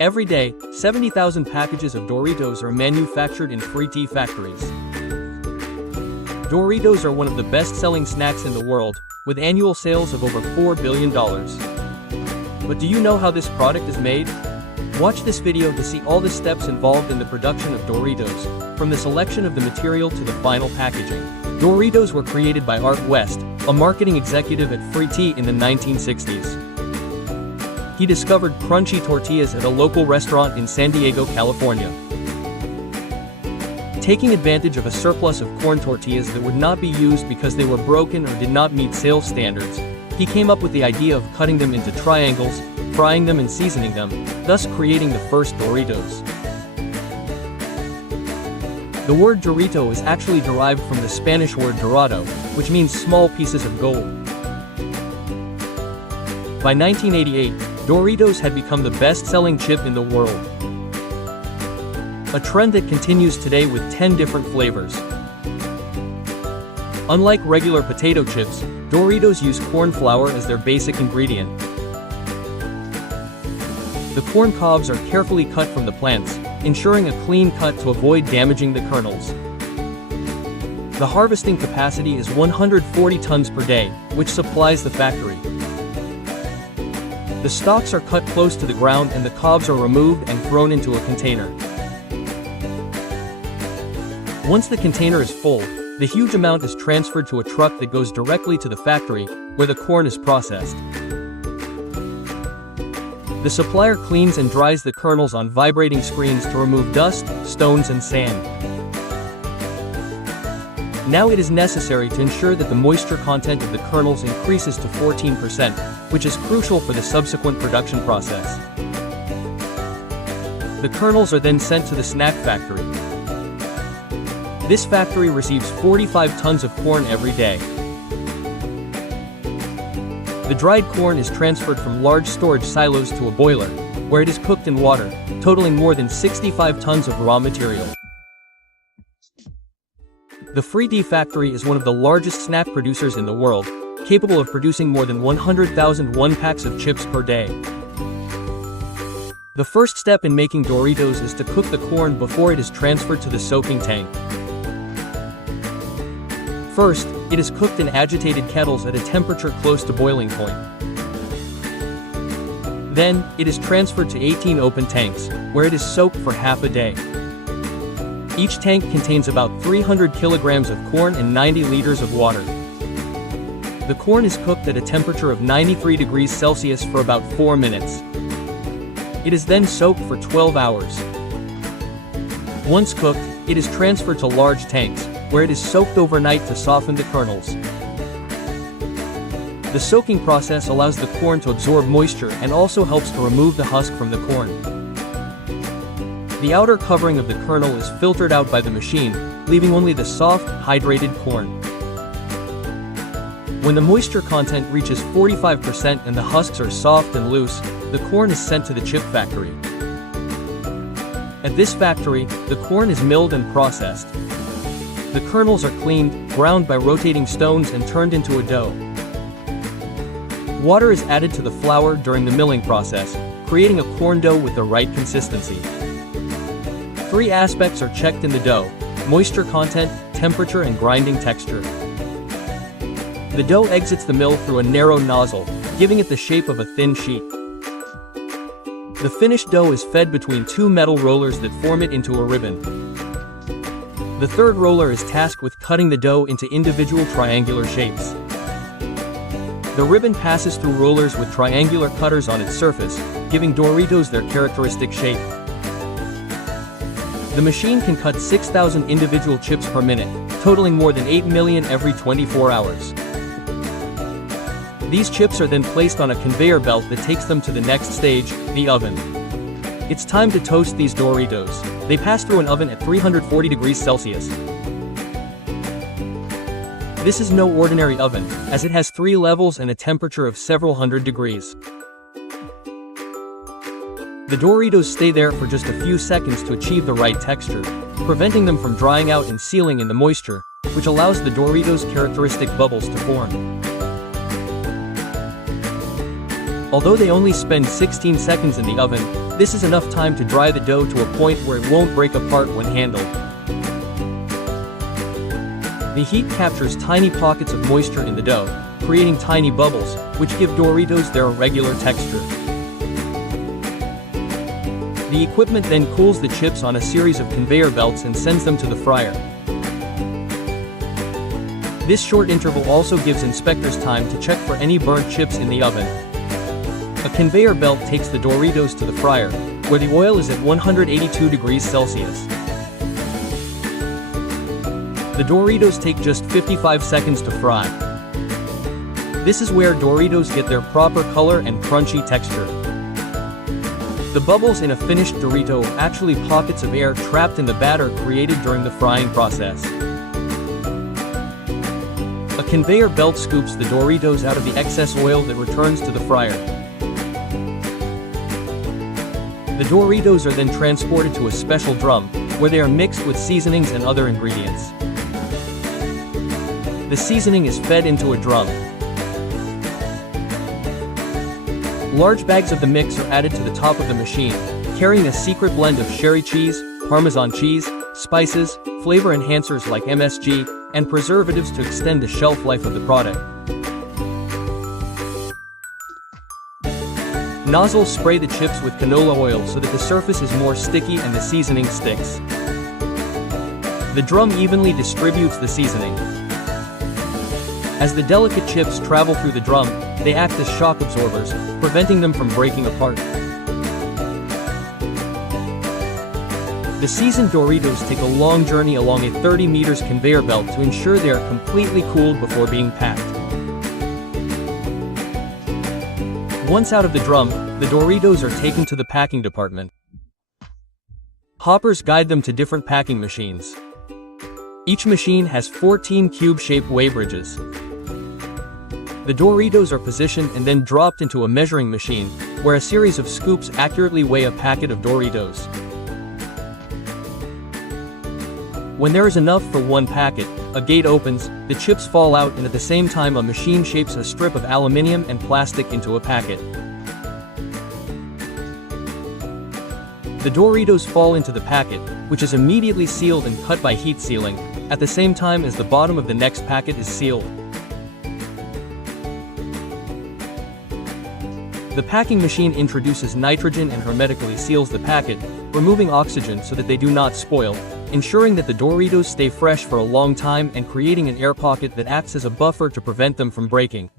Every day, 70,000 packages of Doritos are manufactured in free factories. Doritos are one of the best-selling snacks in the world, with annual sales of over $4 billion. But do you know how this product is made? Watch this video to see all the steps involved in the production of Doritos, from the selection of the material to the final packaging. Doritos were created by Art West, a marketing executive at Free Tea in the 1960s. He discovered crunchy tortillas at a local restaurant in San Diego, California. Taking advantage of a surplus of corn tortillas that would not be used because they were broken or did not meet sales standards, he came up with the idea of cutting them into triangles, frying them and seasoning them, thus creating the first Doritos. The word Dorito is actually derived from the Spanish word dorado, which means small pieces of gold. By 1988, Doritos had become the best-selling chip in the world. A trend that continues today with 10 different flavors. Unlike regular potato chips, Doritos use corn flour as their basic ingredient. The corn cobs are carefully cut from the plants, ensuring a clean cut to avoid damaging the kernels. The harvesting capacity is 140 tons per day, which supplies the factory. The stalks are cut close to the ground and the cobs are removed and thrown into a container. Once the container is full, the huge amount is transferred to a truck that goes directly to the factory, where the corn is processed. The supplier cleans and dries the kernels on vibrating screens to remove dust, stones and sand. Now it is necessary to ensure that the moisture content of the kernels increases to 14%, which is crucial for the subsequent production process. The kernels are then sent to the snack factory. This factory receives 45 tons of corn every day. The dried corn is transferred from large storage silos to a boiler, where it is cooked in water, totaling more than 65 tons of raw material. The Free Tea factory is one of the largest snack producers in the world, capable of producing more than 100,000 one-packs of chips per day. The first step in making Doritos is to cook the corn before it is transferred to the soaking tank. First, it is cooked in agitated kettles at a temperature close to boiling point. Then, it is transferred to 18 open tanks, where it is soaked for half a day. Each tank contains about 300 kilograms of corn and 90 liters of water. The corn is cooked at a temperature of 93 degrees Celsius for about 4 minutes. It is then soaked for 12 hours. Once cooked, it is transferred to large tanks, where it is soaked overnight to soften the kernels. The soaking process allows the corn to absorb moisture and also helps to remove the husk from the corn. The outer covering of the kernel is filtered out by the machine, leaving only the soft, hydrated corn. When the moisture content reaches 45% and the husks are soft and loose, the corn is sent to the chip factory. At this factory, the corn is milled and processed. The kernels are cleaned, ground by rotating stones and turned into a dough. Water is added to the flour during the milling process, creating a corn dough with the right consistency. 3 aspects are checked in the dough: moisture content, temperature and grinding texture. The dough exits the mill through a narrow nozzle, giving it the shape of a thin sheet. The finished dough is fed between 2 metal rollers that form it into a ribbon. The third roller is tasked with cutting the dough into individual triangular shapes. The ribbon passes through rollers with triangular cutters on its surface, giving Doritos their characteristic shape. The machine can cut 6,000 individual chips per minute, totaling more than 8 million every 24 hours. These chips are then placed on a conveyor belt that takes them to the next stage, the oven. It's time to toast these Doritos. They pass through an oven at 340 degrees Celsius. This is no ordinary oven, as it has 3 levels and a temperature of several hundred degrees. The Doritos stay there for just a few seconds to achieve the right texture, preventing them from drying out and sealing in the moisture, which allows the Doritos' characteristic bubbles to form. Although they only spend 16 seconds in the oven, this is enough time to dry the dough to a point where it won't break apart when handled. The heat captures tiny pockets of moisture in the dough, creating tiny bubbles, which give Doritos their irregular texture. The equipment then cools the chips on a series of conveyor belts and sends them to the fryer. This short interval also gives inspectors time to check for any burnt chips in the oven. A conveyor belt takes the Doritos to the fryer, where the oil is at 182 degrees Celsius. The Doritos take just 55 seconds to fry. This is where Doritos get their proper color and crunchy texture. The bubbles in a finished Dorito are actually pockets of air trapped in the batter created during the frying process. A conveyor belt scoops the Doritos out of the excess oil that returns to the fryer. The Doritos are then transported to a special drum, where they are mixed with seasonings and other ingredients. The seasoning is fed into a drum. Large bags of the mix are added to the top of the machine, carrying a secret blend of sherry cheese, Parmesan cheese, spices, flavor enhancers like MSG, and preservatives to extend the shelf life of the product. Nozzles spray the chips with canola oil so that the surface is more sticky and the seasoning sticks. The drum evenly distributes the seasoning. As the delicate chips travel through the drum, they act as shock absorbers, preventing them from breaking apart. The seasoned Doritos take a long journey along a 30 meters conveyor belt to ensure they are completely cooled before being packed. Once out of the drum, the Doritos are taken to the packing department. Hoppers guide them to different packing machines. Each machine has 14 cube-shaped weighbridges. The Doritos are positioned and then dropped into a measuring machine, where a series of scoops accurately weigh a packet of Doritos. When there is enough for one packet, a gate opens, the chips fall out, and at the same time a machine shapes a strip of aluminum and plastic into a packet. The Doritos fall into the packet, which is immediately sealed and cut by heat sealing, at the same time as the bottom of the next packet is sealed. The packing machine introduces nitrogen and hermetically seals the packet, removing oxygen so that they do not spoil, ensuring that the Doritos stay fresh for a long time and creating an air pocket that acts as a buffer to prevent them from breaking.